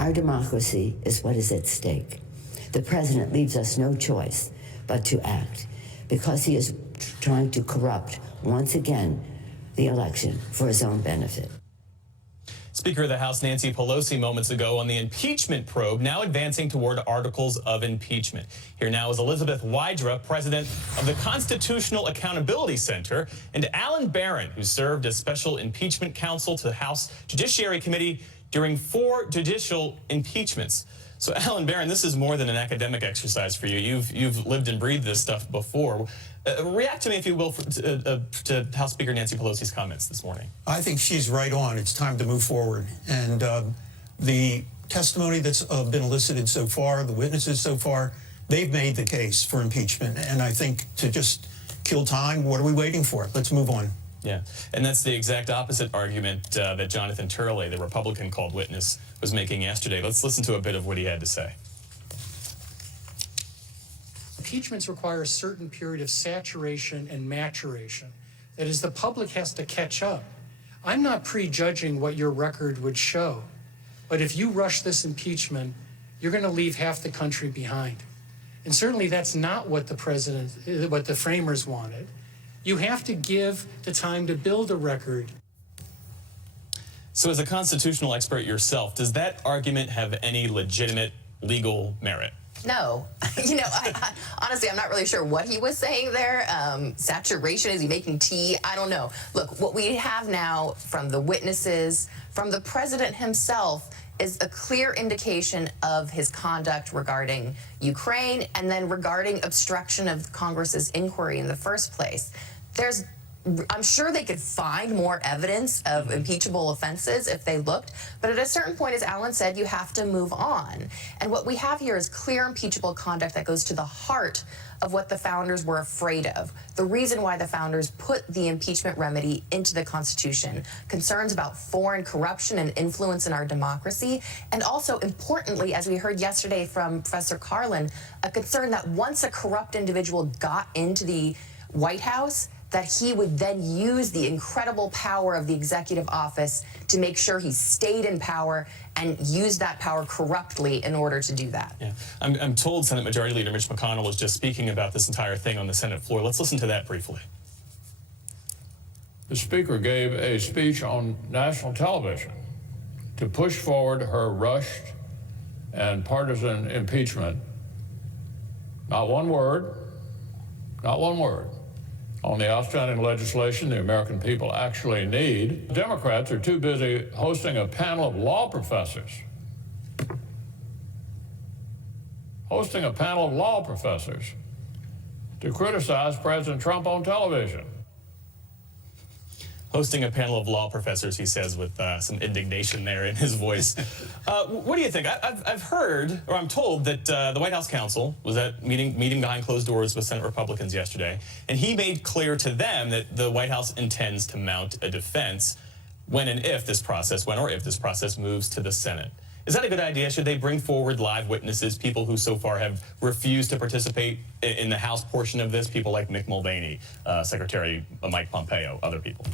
Our democracy is what is at stake. The president leaves us no choice but to act because he is trying to corrupt, once again, the election for his own benefit. Speaker of the House Nancy Pelosi moments ago on the impeachment probe, now advancing toward articles of impeachment. Here now is Elizabeth Wydra, president of the Constitutional Accountability Center, and Alan Barron, who served as special impeachment counsel to the House Judiciary Committee during 4 judicial impeachments. So, Alan Barron, this is more than an academic exercise for you. You've lived and breathed this stuff before. React to me, if you will, to House Speaker Nancy Pelosi's comments this morning. I think she's right on. It's time to move forward. And the testimony that's been elicited so far, the witnesses so far, they've made the case for impeachment. And I think to just kill time, what are we waiting for? Let's move on. Yeah, and that's the exact opposite argument that Jonathan Turley, the Republican called witness, was making yesterday. Let's listen to a bit of what he had to say. Impeachments require a certain period of saturation and maturation. That is, the public has to catch up. I'm not prejudging what your record would show, but if you rush this impeachment, you're going to leave half the country behind. And certainly that's not what the framers wanted. You have to give the time to build a record. So as a constitutional expert yourself, does that argument have any legitimate legal merit? No. You know, honestly, I'm not really sure what he was saying there. Saturation, is he making tea? I don't know. Look, what we have now from the witnesses, from the president himself, is a clear indication of his conduct regarding Ukraine and then regarding obstruction of Congress's inquiry in the first place. I'm sure they could find more evidence of impeachable offenses if they looked, but at a certain point, as Alan said, you have to move on. And what we have here is clear impeachable conduct that goes to the heart of what the founders were afraid of. The reason why the founders put the impeachment remedy into the Constitution, concerns about foreign corruption and influence in our democracy, and also, importantly, as we heard yesterday from Professor Carlin, a concern that once a corrupt individual got into the White House, that he would then use the incredible power of the executive office to make sure he stayed in power and used that power corruptly in order to do that. Yeah, I'm told Senate Majority Leader Mitch McConnell was just speaking about this entire thing on the Senate floor. Let's listen to that briefly. The Speaker gave a speech on national television to push forward her rushed and partisan impeachment. Not one word on the outstanding legislation the American people actually need. Democrats are too busy hosting a panel of law professors. To criticize President Trump on television. Hosting a panel of law professors, he says, with some indignation there in his voice. What do you think? I've heard, or I'm told, that the White House counsel was at meeting behind closed doors with Senate Republicans yesterday, and he made clear to them that the White House intends to mount a defense when or if this process moves to the Senate. Is that a good idea? Should they bring forward live witnesses, people who so far have refused to participate in the House portion of this, people like Mick Mulvaney, Secretary Mike Pompeo, other people?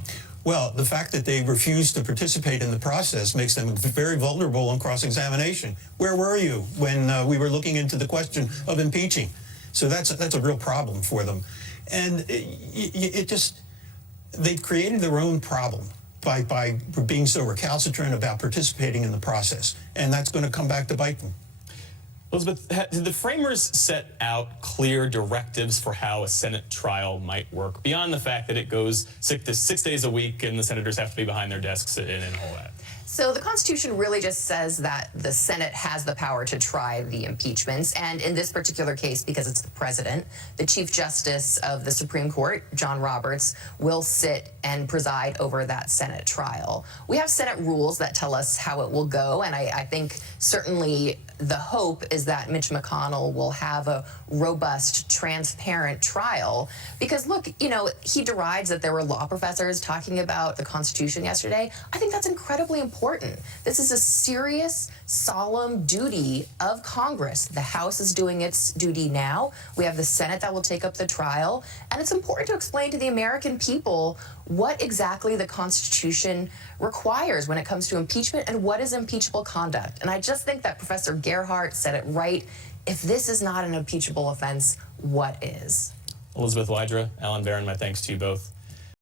Well, the fact that they refuse to participate in the process makes them very vulnerable on cross-examination. Where were you when we were looking into the question of impeaching? So that's a real problem for them. And they've created their own problem by being so recalcitrant about participating in the process. And that's going to come back to bite them. Elizabeth, did the framers set out clear directives for how a Senate trial might work, beyond the fact that it goes 6 days a week and the senators have to be behind their desks and all that? So the Constitution really just says that the Senate has the power to try the impeachments. And in this particular case, because it's the president, the Chief Justice of the Supreme Court, John Roberts, will sit and preside over that Senate trial. We have Senate rules that tell us how it will go. And I think certainly the hope is that Mitch McConnell will have a robust, transparent trial. Because, look, you know, he derides that there were law professors talking about the Constitution yesterday. I think that's incredibly important. This is a serious, solemn duty of Congress. The House is doing its duty now. We have the Senate that will take up the trial. And it's important to explain to the American people what exactly the Constitution requires when it comes to impeachment and what is impeachable conduct. And I just think that Professor Gerhardt said it right. If this is not an impeachable offense, what is? Elizabeth Wydra, Alan Barron, my thanks to you both.